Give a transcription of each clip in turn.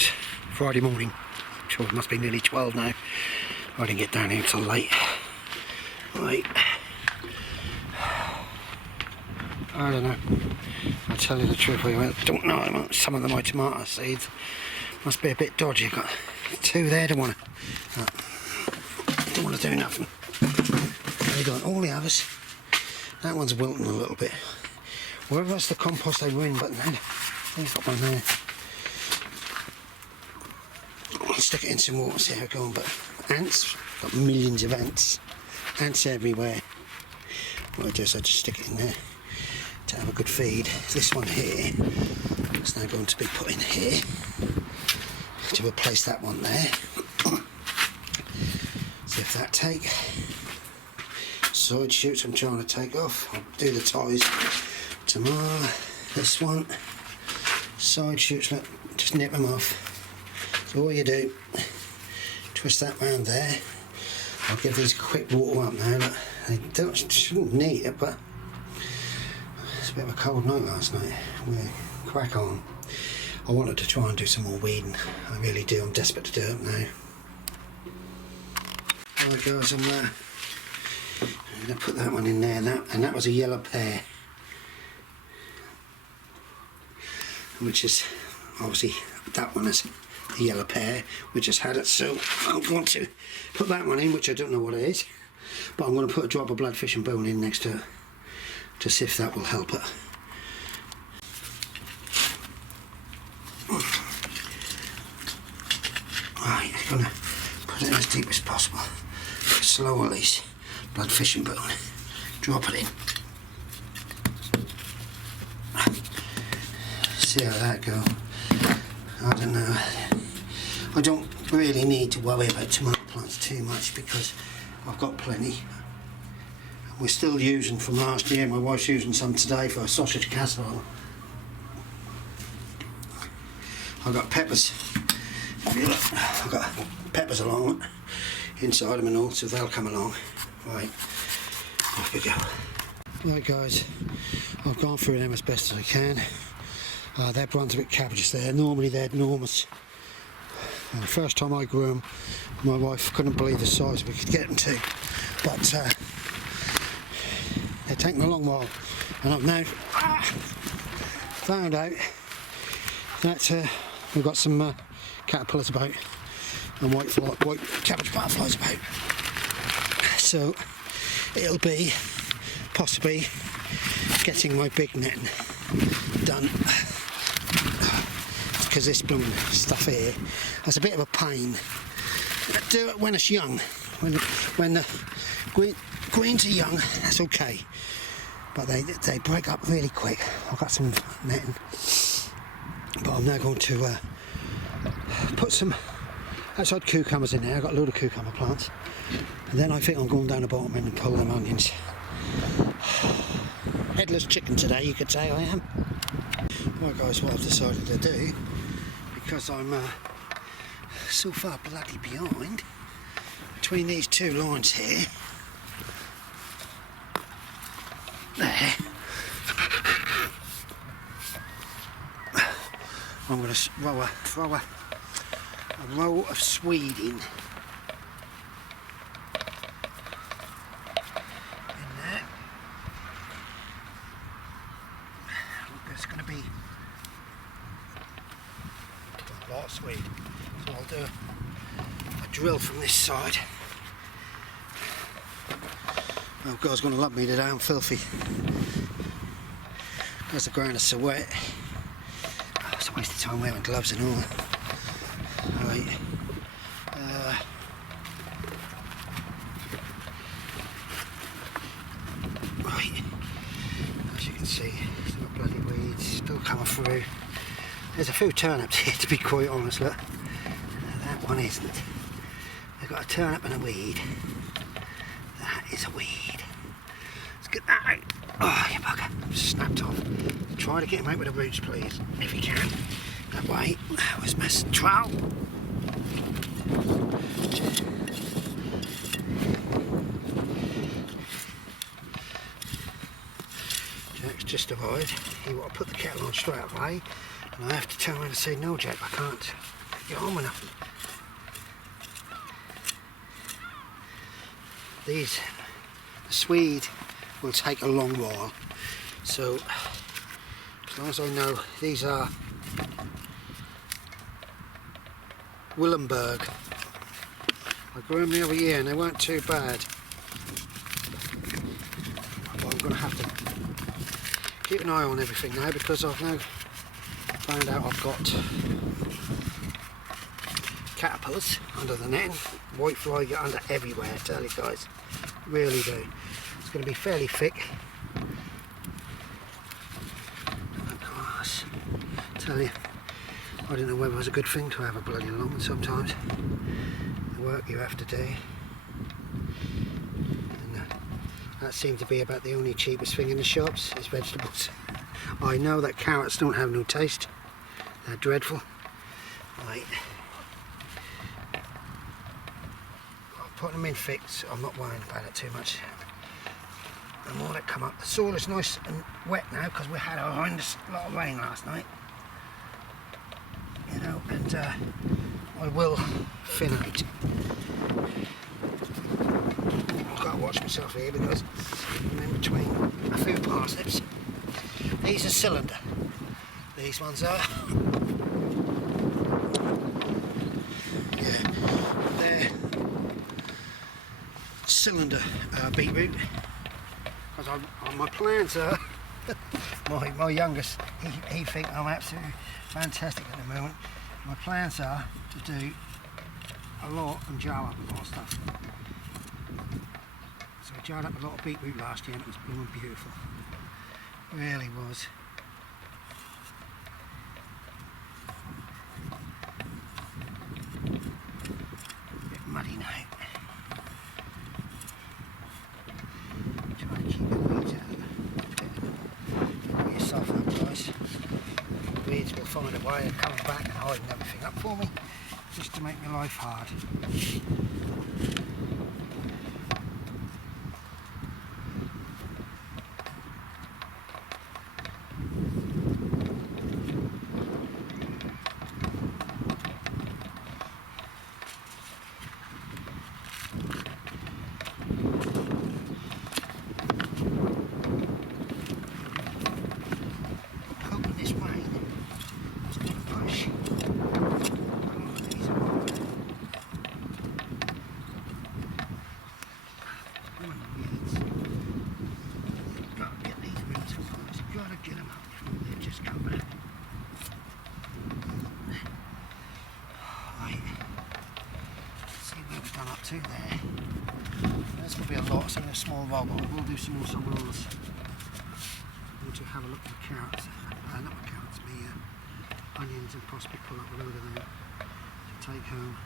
guys, Friday morning. I'm sure it must be nearly 12 now. I didn't get down here till late. Right. I don't know. I'll tell you the truth, I don't know. Some of my tomato seeds must be a bit dodgy. I've got two there, don't want to do nothing. There you go, all the others. That one's wilting a little bit. Wherever that's the compost they were in, but then there's got one there. I'll stick it in some water, see how it's going. But ants, got millions of ants. Ants everywhere. What I do is I just stick it in there to have a good feed. This one here is now going to be put in here to replace that one there. See if that take. Side shoots I'm trying to take off. I'll do the ties tomorrow. This one, side shoots, look, just nip them off. So all you do, twist that round there. I'll give these a quick water up now. Look, they shouldn't need it, but it's a bit of a cold night last night. We'll crack on. I wanted to try and do some more weeding. I really do. I'm desperate to do it now. Right guys, I'm going to put that one in there, and that was a yellow pear, which is obviously that one is a yellow pear, which has had it. So I'm going to put that one in, which I don't know what it is, but I'm going to put a drop of blood fish and bone in next to it to see if that will help it. Right, I'm going to put it in as deep as possible. Slow release, blood fish and bone. Drop it in. See how that goes. I don't know. I don't really need to worry about tomato plants too much because I've got plenty. We're still using from last year. My wife's using some today for a sausage casserole. I've got peppers. I've got peppers along inside them and all, so they'll come along. Right, off we go. Right guys, I've gone through them as best as I can. They're Brunswick cabbages there. Normally they're enormous. And the first time I grew them, my wife couldn't believe the size we could get them to. But they're taking a long while, and I've now found out that we've got some caterpillars about and white cabbage butterflies about. So it'll be possibly getting my big netting done, because this blooming stuff here has a bit of a pain. I do it when it's young. When the greens are young, that's okay, but they break up really quick. I've got some netting, but I'm now going to put some outside cucumbers in there. I've got a load of cucumber plants, and then I think I'm going down the bottom end and pull them onions. Headless chicken today, you could say I am. Right guys, what I've decided to do, because I'm so far bloody behind between these two lines here, there, I'm going to throw a roll of swede in there. It's going to be a lot of swede, so I'll do a drill from this side. Oh, God's going to love me today, I'm filthy. There's the ground is so wet. Oh, it's a waste of time wearing gloves and all. Right. Right. As you can see, still got bloody weeds still coming through. There's a few turnips here, to be quite honest. Look, that one isn't. They've got a turnip and a weed. That is a weed. Let's get that out. Oh, you bugger! Snapped off. Try to get him out with the roots, please, if you can. That way. That was my trowel. Jack's just arrived. He want to put the kettle on straight away, and I have to turn around and say, no Jack, I can't. get on with nothing. The Swede will take a long while, so as long as I know, these are Willenberg. I grew them the other year and they weren't too bad. But I'm going to have to keep an eye on everything now, because I've now found out I've got caterpillars under the net. Whitefly get under everywhere, I tell you guys. Really do. It's going to be fairly thick. I tell you, I don't know whether it's a good thing to have a bloody long one sometimes. The work you have to do. And that seems to be about the only cheapest thing in the shops is vegetables. I know that carrots don't have no taste. They're dreadful. Right. Putting them in thick, so I'm not worrying about it too much. The more that come up, the soil is nice and wet now because we had a horrendous lot of rain last night. You know, and I will thin out. I've got to watch myself here because I'm in between a few parsnips. These are cylinder. These ones are. Yeah, they're cylinder beetroot. Because my plans are, my youngest, he thinks I'm absolutely fantastic at the moment. My plans are to do a lot and jar up a lot of stuff. So I jarred up a lot of beetroot last year and it was blooming beautiful. Really was. A bit muddy now. Try to keep the weeds out of it. Get yourself up, guys. The weeds will find a way of coming back and hiding everything up for me, just to make my life hard. There. There's going to be a lot, so a small roll, but we'll do some more somewhere else. I want to have a look at the carrots, not my carrots, my onions, and possibly pull up a load of them to take home.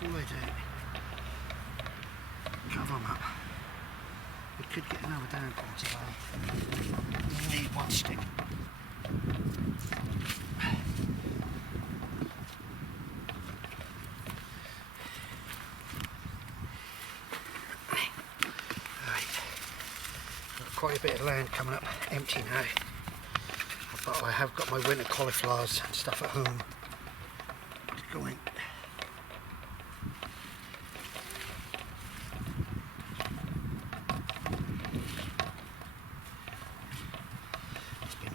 So all I do, cover them up. We could get another downpour today. We need one stick. Right. Got quite a bit of land coming up empty now. But I have got my winter cauliflowers and stuff at home to go in.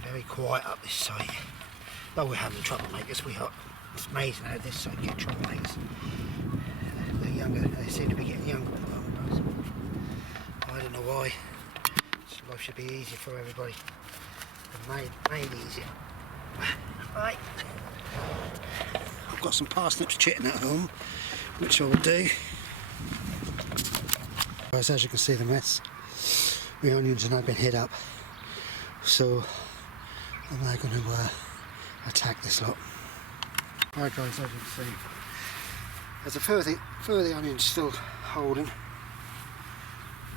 Very quiet up this side, though we're having troublemakers. It's amazing how this side get troublemakers. They're younger, they seem to be getting younger at the moment, guys. I don't know why. Life should be easier for everybody, and made easier. Right, I've got some parsnips chitting at home, which I will do. Guys, as you can see, the mess, the onions have now been hid up, so I'm now going to attack this lot. Right guys, as you can see, there's a further onion still holding.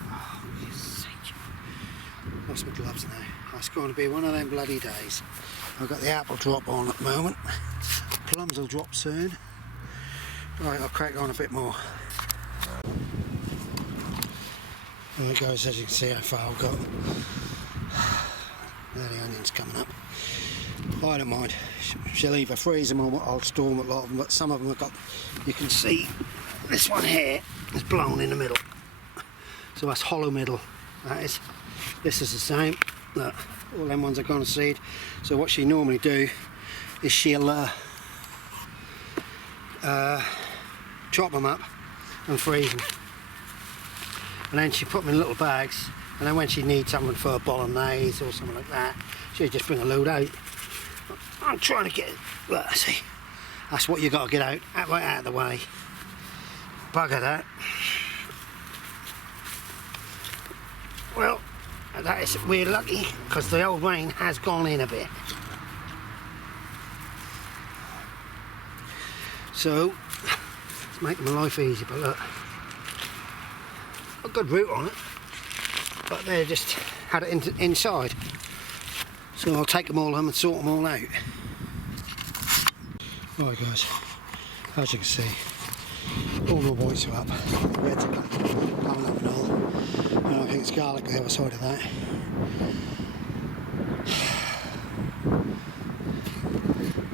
Oh, for sake. Lost my gloves now. It's going to be one of them bloody days. I've got the apple drop on at the moment. Plums will drop soon. Right, I'll crack on a bit more. There guys, as you can see how far I've got. There the onions coming up. I don't mind. She'll either freeze them or I'll store them, a lot of them, but some of them have got, you can see this one here is blown in the middle. So that's hollow middle. That is. This is the same. Look, all them ones are gone to seed. So what she normally do is she'll chop them up and freeze them. And then she put them in little bags, and then when she needs something for a bolognese or something like that, she'll just bring a load out. I'm trying to get it. Look, see, that's what you got to get out, right out of the way. Bugger that. Well, that is, we're lucky because the old rain has gone in a bit. So it's making my life easy, but look, a good root on it, but they just had it inside. So I'll take them all home and sort them all out. Right guys, as you can see, all my whites are up, reds are coming up and all. And I think it's garlic the other side of that.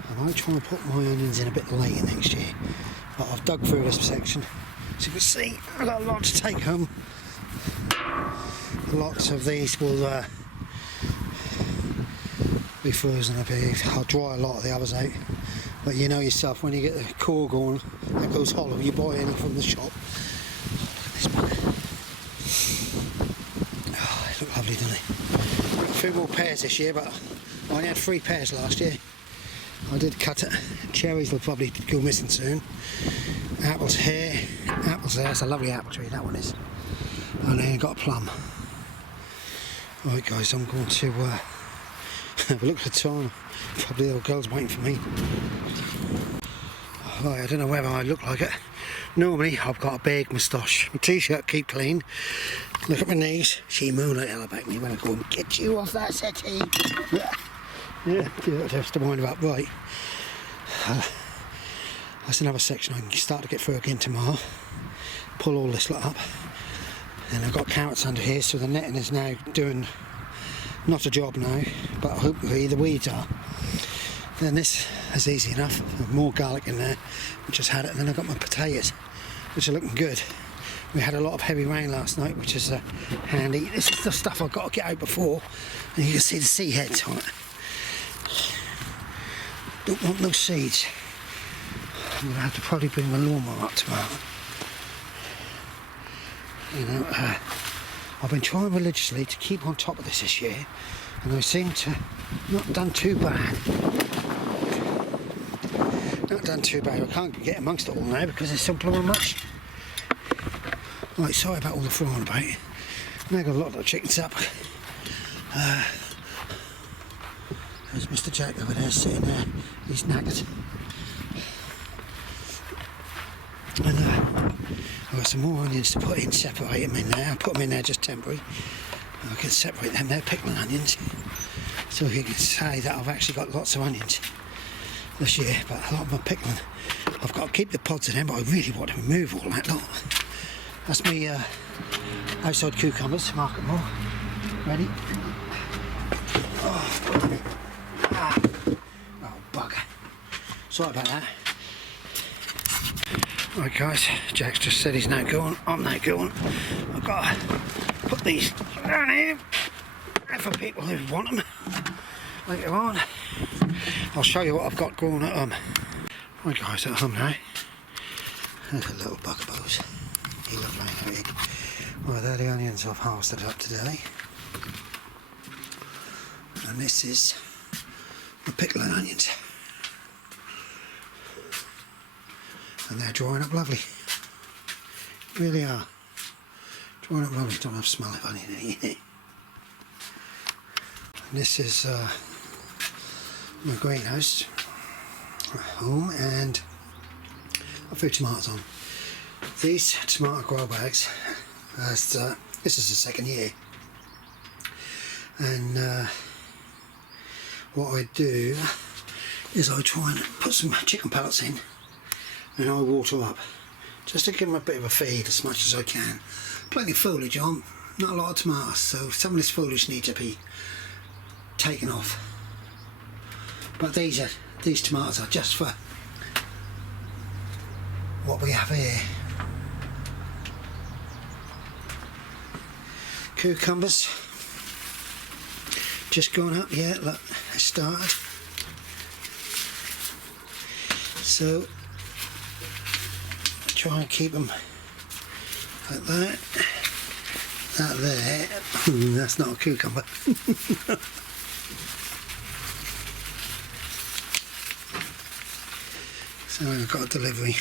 I might try and put my onions in a bit later next year, but I've dug through this section. So you can see I've got a lot to take home. Lots of these will be frozen up here. I'll dry a lot of the others out. But you know yourself, when you get the core going, that goes hollow, you buy any from the shop. This one. Oh, they look lovely, don't they? A few more pears this year, but I only had 3 pears last year. I did cut it. Cherries will probably go missing soon. Apples here, apples there. It's a lovely apple tree, that one is. And then got a plum. Right guys, I'm going to have a look at the time. Probably the old girl's waiting for me. Right, I don't know whether I look like it. Normally I've got a big moustache. My t-shirt keep clean. Look at my knees. She moan like hell about me when I go and get you off that settee. Yeah, just to wind up right. That's another section I can start to get through again tomorrow. Pull all this lot up. And I've got carrots under here, so the netting is now doing not a job now, but hopefully the weeds are. Then this is easy enough. More garlic in there, we just had it. And then I've got my potatoes, which are looking good. We had a lot of heavy rain last night, which is handy. This is the stuff I've got to get out before, and you can see the seed heads on it. Don't want no seeds. I'm going to have to probably bring my lawnmower up tomorrow. You know, I've been trying religiously to keep on top of this year, and I seem to not done too bad. Not done too bad. I can't get amongst it all now because there's simply not much. Right, sorry about all the throwing about. Now got a lot of the chickens up. There's Mr. Jack over there sitting there. He's knackered. And I've got some more onions to put in, separate them in there. I'll put them in there just temporary. I can separate them, they're pickling onions. So you can say that I've actually got lots of onions this year, but a lot of them are pickling. I've got to keep the pods in them, but I really want to remove all that lot. That's me outside cucumbers, Market Mall. Ready? Oh, bugger. Sorry about that. Right guys, Jack's just said he's now going. I'm now going. I've got to put these down here for people who want them later on. I'll show you what I've got growing at home. Right guys, at home now. There's a little bugabos. He look like a pig. Well, they're the onions I've harvested up today. And this is the pickling onions. And they're drying up lovely. Really are. Drying up lovely. Don't have smell of onion in it. And this is my greenhouse at home, and I threw tomatoes on. These tomato grow bags, this is the second year, and what I do is I try and put some chicken pellets in, and I water up just to give them a bit of a feed as much as I can. Plenty of foliage on, not a lot of tomatoes, so some of this foliage needs to be taken off. But these tomatoes are just for what we have here. Cucumbers just going up, yeah, look, it started. So try and keep them like that. That there, that's not a cucumber. So I've got a delivery.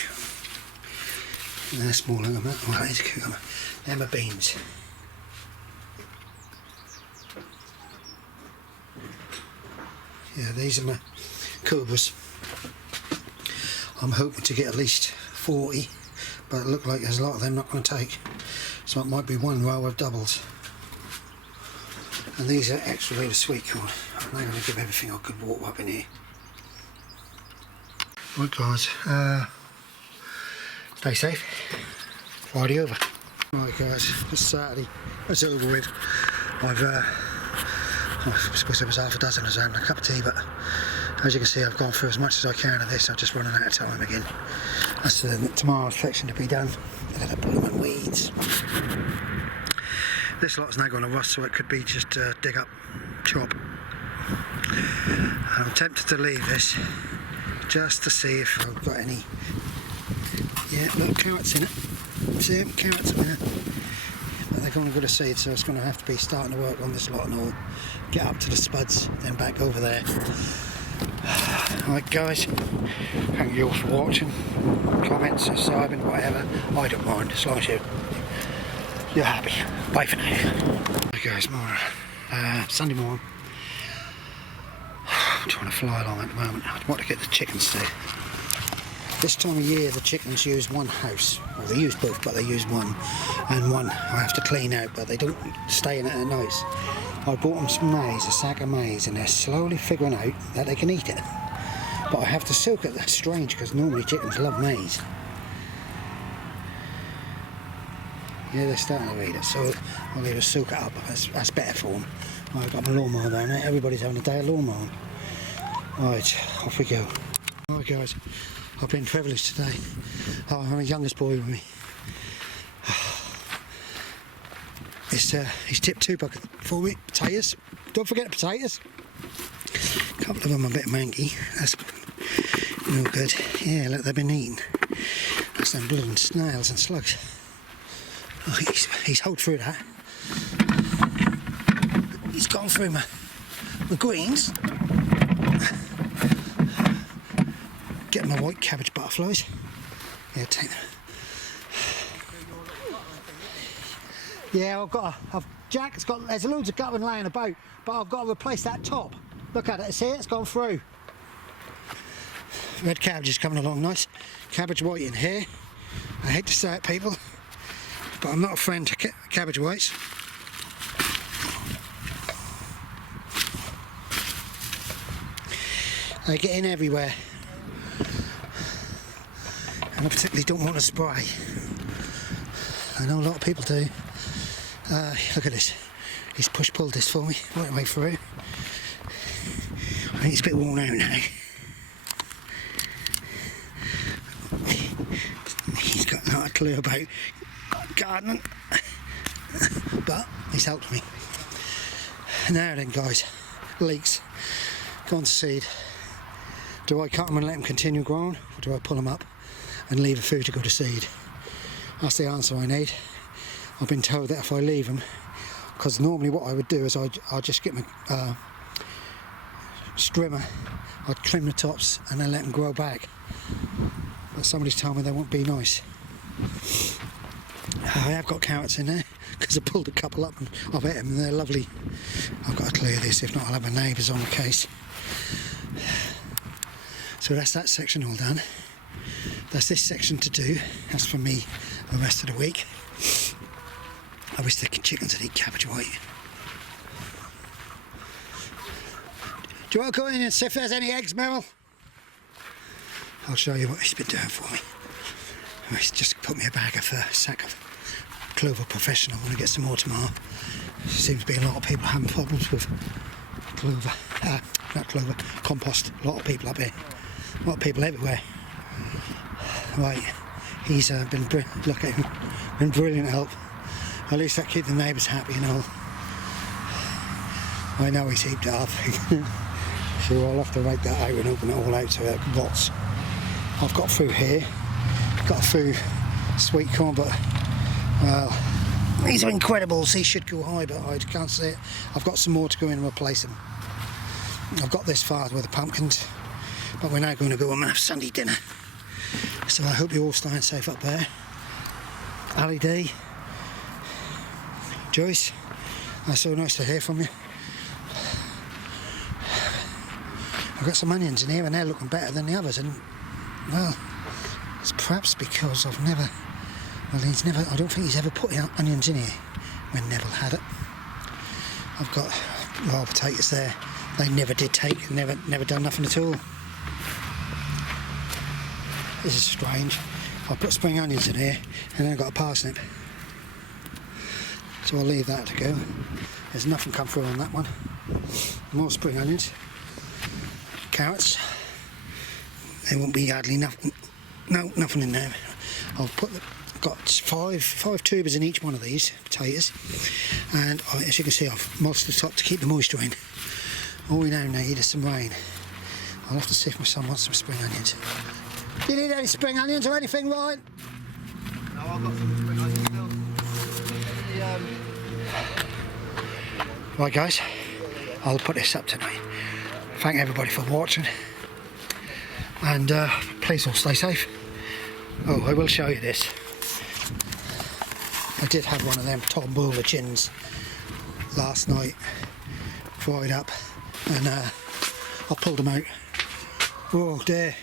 And they're smaller than that. Oh, that is a cucumber. They're my beans. Yeah, these are my cobras. I'm hoping to get at least 40, but it looks like there's a lot of them not going to take. So it might be one row of doubles. And these are extra really sweet corn. I'm not going to give everything a good walk up in here. Right guys, stay safe. Friday over. Right guys, it's Saturday. It's over with. I suppose it was half a dozen as having a cup of tea, but as you can see I've gone through as much as I can of this. I'm just running out of time again. That's the tomorrow's section to be done. Look at the blooming weeds. This lot's now going to rust, so it could be just dig up, chop. I'm tempted to leave this just to see if I've got any. Yeah, look, carrots in it. See them? Carrots in it. But they're going to go to seed, so it's going to have to be starting to work on this lot and all. Get up to the spuds, then back over there. Right guys, thank you all for watching. Comments, subscribing, whatever. I don't mind, as long as you're happy. Bye for now. Right guys, morning. Sunday morning. I'm trying to fly along at the moment. I want to get the chickens to. This time of year the chickens use one house. Well, they use both, but they use one. And one I have to clean out, but they don't stay in it at night. I bought them some maize, a sack of maize, and they're slowly figuring out that they can eat it. But I have to soak it. That's strange, because normally chickens love maize. Yeah, they're starting to eat it, so I'll leave it soak it up. That's better for them. I've got my lawnmower there now. Everybody's having a day of lawnmowing. Right, off we go. Alright guys, I've been privileged today. I have my youngest boy with me. He's tipped 2 buckets for me. Potatoes. Don't forget the potatoes. A couple of them are a bit manky. That's no good. Yeah, look, they've been eaten. That's them blood and snails and slugs. Oh, he's held through that. He's gone through my greens. Get my white cabbage butterflies. Yeah, take them. Yeah, there's loads of guttering laying about, but I've got to replace that top. Look at it, see it? It's gone through. Red cabbage is coming along nice. Cabbage white in here. I hate to say it, people, but I'm not a friend to cabbage whites. They get in everywhere. And I particularly don't want to spray. I know a lot of people do. Look at this. He's pulled this for me right the way through. I think it's a bit worn out now. He's got not a clue about gardening, but he's helped me. Now then guys, leeks, gone to seed. Do I cut them and let them continue growing, or do I pull them up and leave a few to go to seed? That's the answer I need. I've been told that if I leave them, because normally what I would do is I'd just get my strimmer, I'd trim the tops and then let them grow back. But somebody's told me they won't be nice. I have got carrots in there because I pulled a couple up and I've ate them and they're lovely. I've got to clear this, if not I'll have my neighbours on the case. So that's that section all done. That's this section to do. That's for me the rest of the week. I wish the chickens would eat cabbage white. Do you want to go in and see if there's any eggs, Merrill? I'll show you what he's been doing for me. He's just put me a sack of clover professional. I'm going to get some more tomorrow. Seems to be a lot of people having problems with clover, not clover, compost. A lot of people up here, a lot of people everywhere. Right, he's been look at him, been brilliant help. At least that keep the neighbours happy, you know. I know he's heaped it up, so I'll have to make that out and open it all out so it rots. I've got through here, got through sweet corn, but well, these are incredible. These should go high, but I can't see it. I've got some more to go in and replace them. I've got this far with the pumpkins, but we're now going to go and have Sunday dinner. So I hope you're all staying safe up there. Ali D, Joyce, that's so nice to hear from you. I've got some onions in here and they're looking better than the others, and well, it's perhaps because I don't think he's ever put onions in here when Neville had it. I've got raw potatoes there. They never did take, never done nothing at all. This is strange. I put spring onions in here and then I've got a parsnip. So I'll leave that to go. There's nothing come through on that one. More spring onions. Carrots. There won't be hardly nothing. No, nothing in there. Got five tubers in each one of these potatoes, and as you can see, I've mulched the top to keep the moisture in. All we now need is some rain. I'll have to see if my son wants some spring onions. Do you need any spring onions or anything, Ryan? No, I've got some spring onions still. Right, guys, I'll put this up tonight. Thank everybody for watching, and please all stay safe. Oh, I will show you this. I did have one of them Tom Bowler gins last night, fried up, and I pulled them out. Oh dear,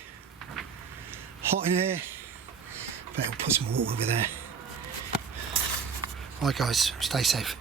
hot in here. Better put some water over there. Right guys, stay safe.